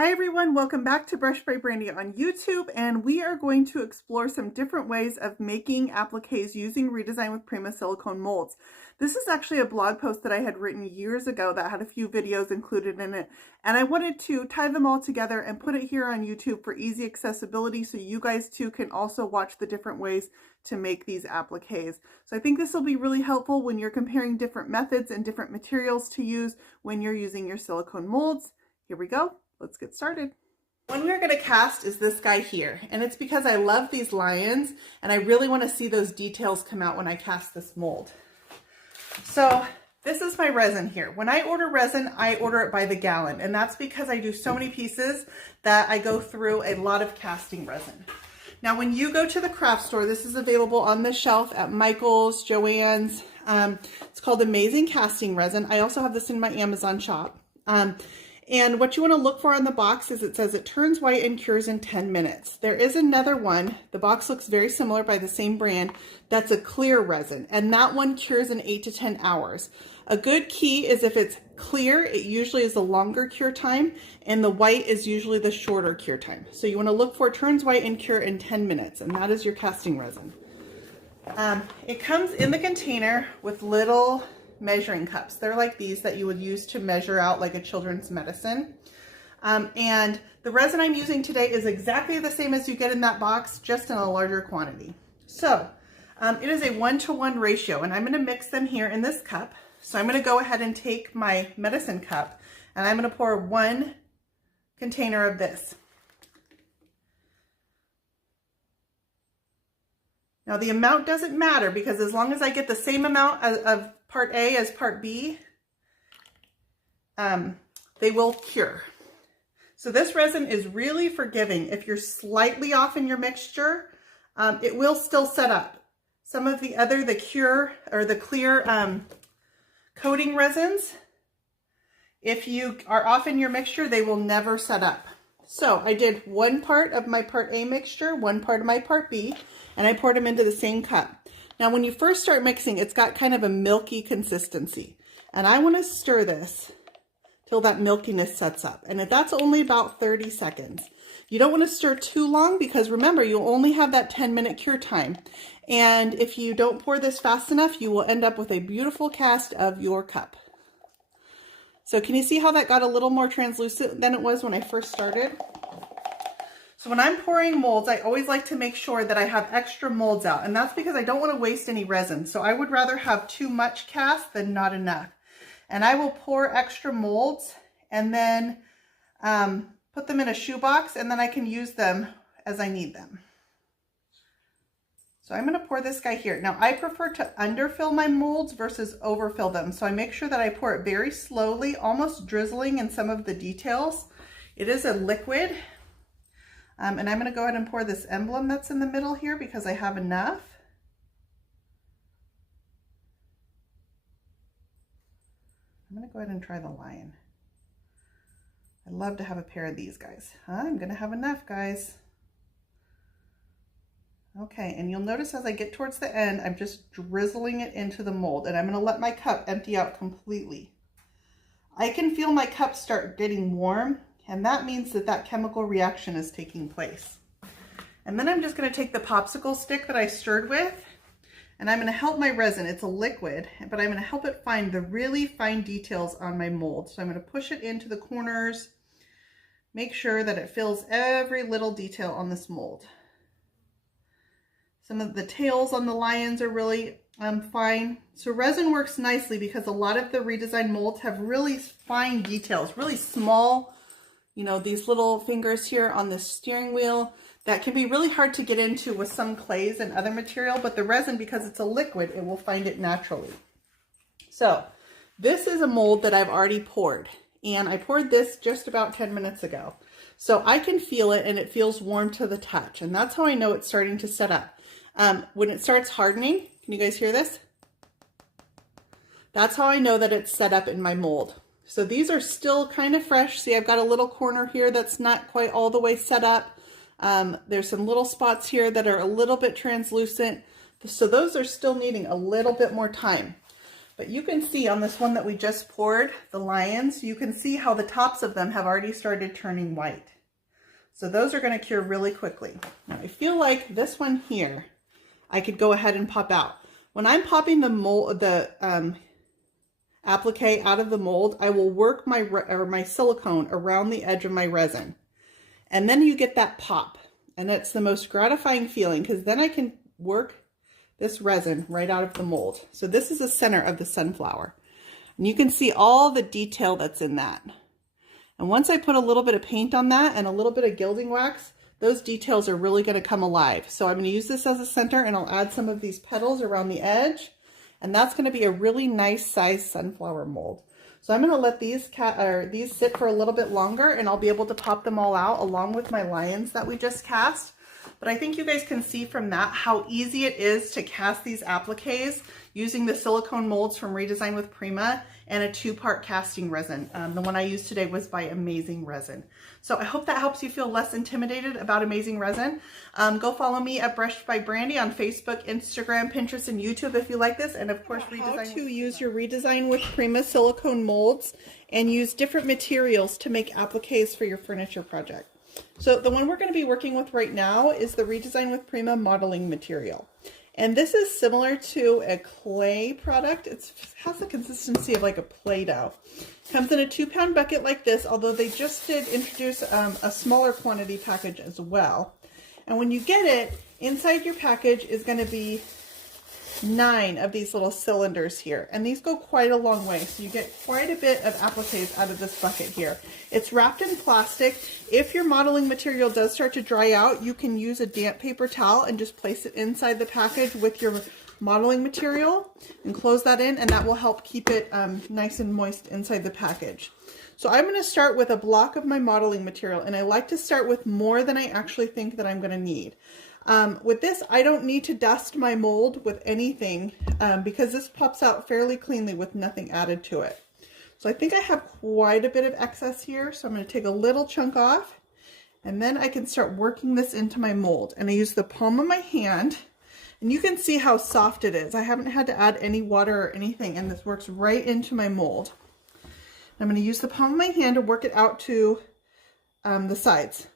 Hi everyone, welcome back to Brush by Brandy on YouTube, and we are going to explore some different ways of making appliques using Redesign with Prima silicone molds. This is actually a blog post that I had written years ago that had a few videos included in it, and I wanted to tie them all together and put it here on YouTube for easy accessibility so you guys too can also watch the different ways to make these appliques. So I think this will be really helpful when you're comparing different methods and different materials to use when you're using your silicone molds. Here we go. Let's get started. One we're going to cast is this guy here, and it's because I love these lions and I really want to see those details come out when I cast this mold. So this is my resin here. When I order resin, I order it by the gallon, and that's because I do so many pieces that I go through a lot of casting resin. Now when you go to the craft store, this is available on the shelf at Michael's, Joann's. It's called Amazing Casting Resin. I also have this in my Amazon shop. And what you want to look for on the box is it says it turns white and cures in 10 minutes. There is another one, the box looks very similar by the same brand, that's a clear resin, and that one cures in 8 to 10 hours. A good key is if it's clear, it usually is a longer cure time, and the white is usually the shorter cure time. So you want to look for turns white and cure in 10 minutes, and that is your casting resin. It comes in the container with little measuring cups. They're like these that you would use to measure out like a children's medicine. And the resin I'm using today is exactly the same as you get in that box, just in a larger quantity. So it is a 1-to-1 ratio, and I'm going to mix them here in this cup. So I'm going to go ahead and take my medicine cup and I'm going to pour 1 container of this. Now the amount doesn't matter because as long as I get the same amount of part A as part B, they will cure. So this resin is really forgiving. If you're slightly off in your mixture, it will still set up. Some of the other, the cure or the clear coating resins, if you are off in your mixture, they will never set up. So I did 1 part of my part A mixture, 1 part of my part B, and I poured them into the same cup. Now, when you first start mixing, it's got kind of a milky consistency, and I want to stir this till that milkiness sets up, and that's only about 30 seconds. You don't want to stir too long because remember, you only have that 10-minute cure time, and if you don't pour this fast enough, you will end up with a beautiful cast of your cup. So can you see how that got a little more translucent than it was when I first started? So when I'm pouring molds, I always like to make sure that I have extra molds out, and that's because I don't want to waste any resin. So I would rather have too much cast than not enough. And I will pour extra molds and then put them in a shoebox, and then I can use them as I need them. So I'm going to pour this guy here. Now I prefer to underfill my molds versus overfill them. So I make sure that I pour it very slowly, almost drizzling in some of the details. It is a liquid. And I'm going to go ahead and pour this emblem that's in the middle here because I have enough. I'm going to go ahead and try the lion. I'd love to have a pair of these guys. I'm going to have enough, guys. Okay, and you'll notice as I get towards the end, I'm just drizzling it into the mold, and I'm going to let my cup empty out completely. I can feel my cup start getting warm, and that means that that chemical reaction is taking place. And then I'm just going to take the popsicle stick that I stirred with, and I'm going to help my resin. It's a liquid, but I'm going to help it find the really fine details on my mold. So I'm going to push it into the corners, make sure that it fills every little detail on this mold. Some of the tails on the lions are really fine. So resin works nicely because a lot of the Redesign molds have really fine details, really small, you know, these little fingers here on the steering wheel that can be really hard to get into with some clays and other material, but the resin, because it's a liquid, it will find it naturally. So this is a mold that I've already poured, and I poured this just about 10 minutes ago. So I can feel it, and it feels warm to the touch, and that's how I know it's starting to set up. When it starts hardening, can you guys hear this? That's how I know that it's set up in my mold. So these are still kind of fresh. See, I've got a little corner here that's not quite all the way set up. There's some little spots here that are a little bit translucent. So those are still needing a little bit more time. But you can see on this one that we just poured, the lions, you can see how the tops of them have already started turning white. So those are going to cure really quickly. Now, I feel like this one here, I could go ahead and pop out. When I'm popping the applique out of the mold, I will work my silicone around the edge of my resin. And then you get that pop. And it's the most gratifying feeling because then I can work this resin right out of the mold. So this is the center of the sunflower. And you can see all the detail that's in that. And once I put a little bit of paint on that and a little bit of gilding wax, those details are really going to come alive. So I'm going to use this as a center and I'll add some of these petals around the edge. And that's going to be a really nice size sunflower mold. So I'm going to let these sit for a little bit longer and I'll be able to pop them all out along with my lions that we just cast. But I think you guys can see from that how easy it is to cast these appliques using the silicone molds from Redesign with Prima and a 2-part casting resin. The one I used today was by Amazing Resin. So I hope that helps you feel less intimidated about Amazing Resin. Go follow me at Brushed by Brandy on Facebook, Instagram, Pinterest, and YouTube if you like this. And of course, how to use your Redesign with Prima silicone molds and use different materials to make appliques for your furniture project. So the one we're going to be working with right now is the Redesign with Prima modeling material. And this is similar to a clay product. It has the consistency of like a Play-Doh. Comes in a 2-pound bucket like this, although they just did introduce a smaller quantity package as well. And when you get it, inside your package is going to be 9 of these little cylinders here, and these go quite a long way, so you get quite a bit of appliques out of this bucket here. It's wrapped in plastic. If your modeling material does start to dry out, you can use a damp paper towel and just place it inside the package with your modeling material and close that in, and that will help keep it nice and moist inside the package. So I'm going to start with a block of my modeling material, and I like to start with more than I actually think that I'm going to need. With this, I don't need to dust my mold with anything because this pops out fairly cleanly with nothing added to it. So I think I have quite a bit of excess here, so I'm going to take a little chunk off, and then I can start working this into my mold. And I use the palm of my hand, and you can see how soft it is. I haven't had to add any water or anything, and this works right into my mold. I'm going to use the palm of my hand to work it out to the sides.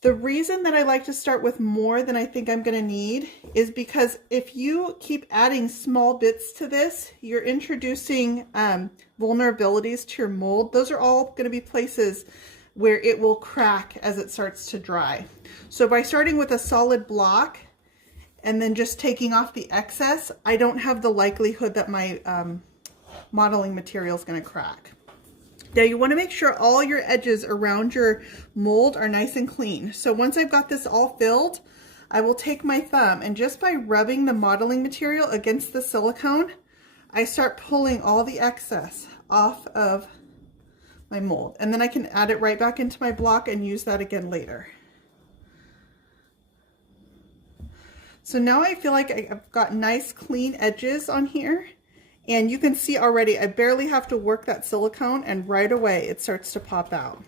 The reason that I like to start with more than I think I'm going to need is because if you keep adding small bits to this, you're introducing vulnerabilities to your mold. Those are all going to be places where it will crack as it starts to dry. So by starting with a solid block and then just taking off the excess, I don't have the likelihood that my modeling material is going to crack. Now you want to make sure all your edges around your mold are nice and clean. So once I've got this all filled, I will take my thumb and just by rubbing the modeling material against the silicone, I start pulling all the excess off of my mold. And then I can add it right back into my block and use that again later. So now I feel like I've got nice clean edges on here. And you can see already, I barely have to work that silicone and right away it starts to pop out.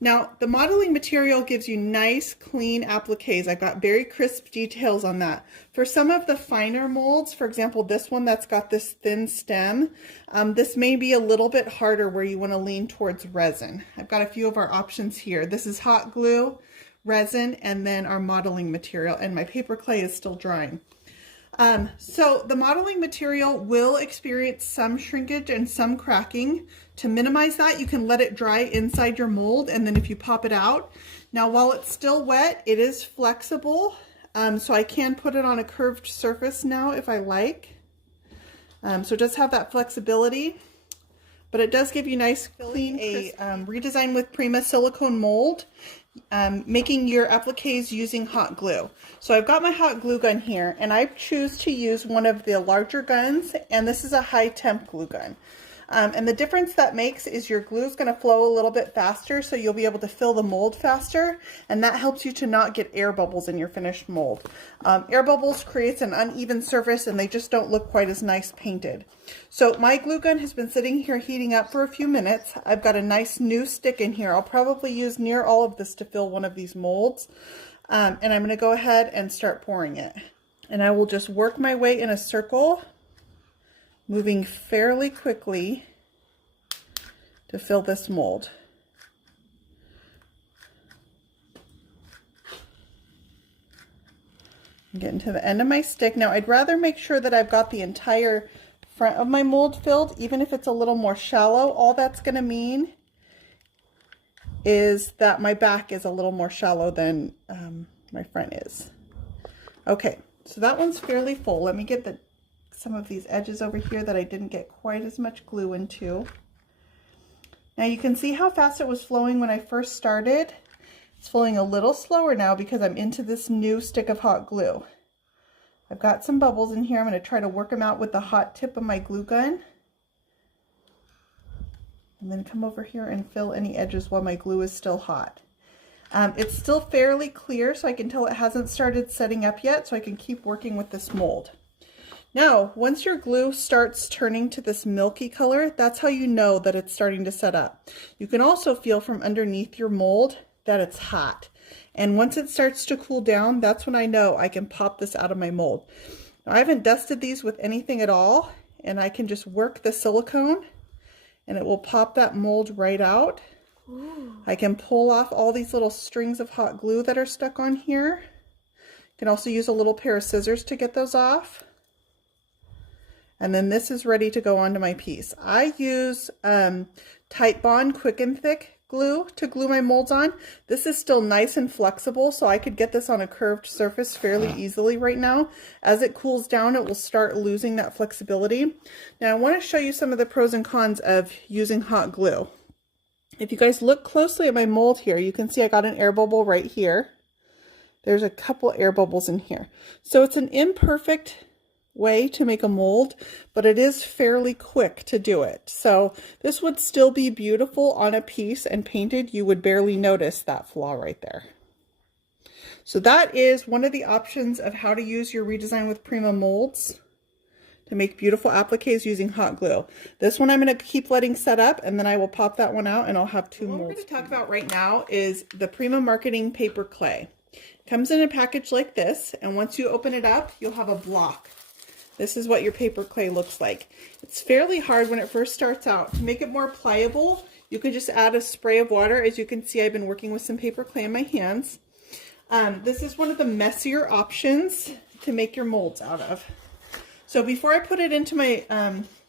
Now, the modeling material gives you nice, clean appliques. I've got very crisp details on that. For some of the finer molds, for example, this one that's got this thin stem, this may be a little bit harder where you want to lean towards resin. I've got a few of our options here. This is hot glue, resin, and then our modeling material, and my paper clay is still drying. So the modeling material will experience some shrinkage and some cracking. To minimize that, you can let it dry inside your mold, and then if you pop it out. Now while it's still wet, it is flexible, so I can put it on a curved surface now if I like. So it does have that flexibility, but it does give you nice clean, Redesign with Prima silicone mold. Making your appliques using hot glue. So I've got my hot glue gun here, and I choose to use one of the larger guns, and this is a high temp glue gun. And the difference that makes is your glue is going to flow a little bit faster, so you'll be able to fill the mold faster, and that helps you to not get air bubbles in your finished mold. Air bubbles creates an uneven surface, and they just don't look quite as nice painted. So my glue gun has been sitting here heating up for a few minutes. I've got a nice new stick in here. I'll probably use near all of this to fill one of these molds. And I'm going to go ahead and start pouring it. And I will just work my way in a circle, moving fairly quickly to fill this mold. I'm getting to the end of my stick. Now I'd rather make sure that I've got the entire front of my mold filled, even if it's a little more shallow. All that's going to mean is that my back is a little more shallow than my front is. Okay, so that one's fairly full. Let me get some of these edges over here that I didn't get quite as much glue into. Now you can see how fast it was flowing when I first started. It's flowing a little slower now because I'm into this new stick of hot glue. I've got some bubbles in here. I'm going to try to work them out with the hot tip of my glue gun. And then come over here and fill any edges while my glue is still hot. It's still fairly clear, so I can tell it hasn't started setting up yet, so I can keep working with this mold. Now, once your glue starts turning to this milky color, that's how you know that it's starting to set up. You can also feel from underneath your mold that it's hot. And once it starts to cool down, that's when I know I can pop this out of my mold. Now, I haven't dusted these with anything at all, and I can just work the silicone and it will pop that mold right out. Ooh. I can pull off all these little strings of hot glue that are stuck on here. You can also use a little pair of scissors to get those off. And then this is ready to go onto my piece. I use Tight Bond Quick and Thick glue to glue my molds on. This is still nice and flexible, so I could get this on a curved surface fairly easily right now. As it cools down, it will start losing that flexibility. Now I want to show you some of the pros and cons of using hot glue. If you guys look closely at my mold here, you can see I got an air bubble right here. There's a couple air bubbles in here. So it's an imperfect way to make a mold, but it is fairly quick to do it. So this would still be beautiful on a piece and painted. You would barely notice that flaw right there. So that is one of the options of how to use your Redesign with Prima molds to make beautiful appliques using hot glue. This one I'm going to keep letting set up, and then I will pop that one out and I'll have two molds. What we're going to talk about right now is the Prima Marketing Paper Clay. It comes in a package like this, and once you open it up, you'll have a block. This is what your paper clay looks like. It's fairly hard when it first starts out. To make it more pliable, you could just add a spray of water. As you can see, I've been working with some paper clay in my hands. This is one of the messier options to make your molds out of. So before I put it into my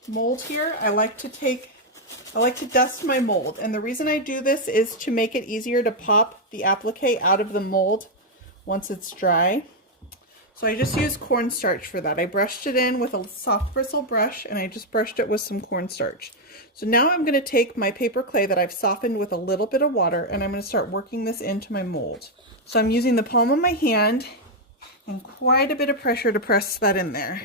mold here, I like to dust my mold. And the reason I do this is to make it easier to pop the applique out of the mold once it's dry. So I just use cornstarch for that. I brushed it in with a soft bristle brush, and I just brushed it with some cornstarch. So now I'm going to take my paper clay that I've softened with a little bit of water, and I'm going to start working this into my mold. So I'm using the palm of my hand and quite a bit of pressure to press that in there.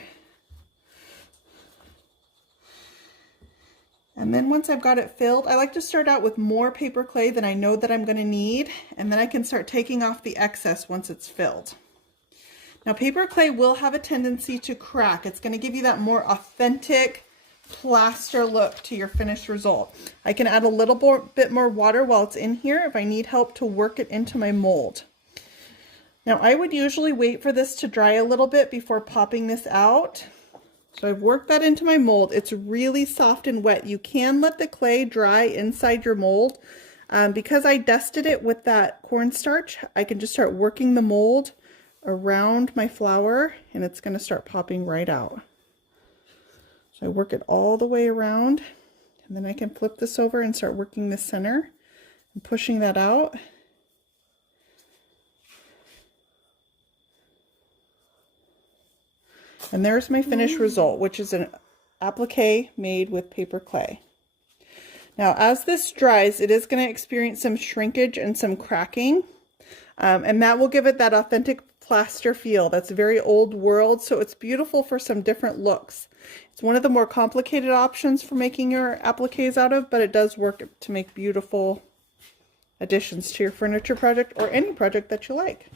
And then once I've got it filled, I like to start out with more paper clay than I know that I'm going to need, and then I can start taking off the excess once it's filled. Now paper clay will have a tendency to crack. It's going to give you that more authentic plaster look to your finished result. I can add a little bit more water while it's in here if I need help to work it into my mold. Now I would usually wait for this to dry a little bit before popping this out. So I've worked that into my mold. It's really soft and wet. You can let the clay dry inside your mold. Because I dusted it with that cornstarch, I can just start working the mold around my flower, and it's going to start popping right out. So I work it all the way around, and then I can flip this over and start working the center and pushing that out. And there's my finished result, which is an applique made with paper clay. Now as this dries, it is going to experience some shrinkage and some cracking, and that will give it that authentic plaster feel that's very old world, so it's beautiful for some different looks. It's one of the more complicated options for making your appliques out of, but it does work to make beautiful additions to your furniture project or any project that you like.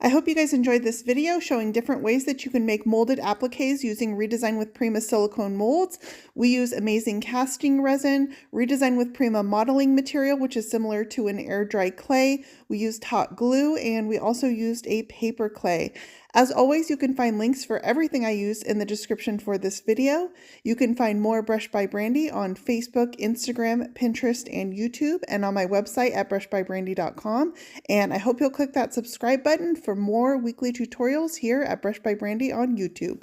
I hope you guys enjoyed this video showing different ways that you can make molded appliques using Redesign with Prima silicone molds. We use amazing casting resin, Redesign with Prima modeling material, which is similar to an air dry clay. We used hot glue, and we also used a paper clay. As always, you can find links for everything I use in the description for this video. You can find more Brush by Brandy on Facebook, Instagram, Pinterest, and YouTube, and on my website at brushbybrandy.com. And I hope you'll click that subscribe button for more weekly tutorials here at Brush by Brandy on YouTube.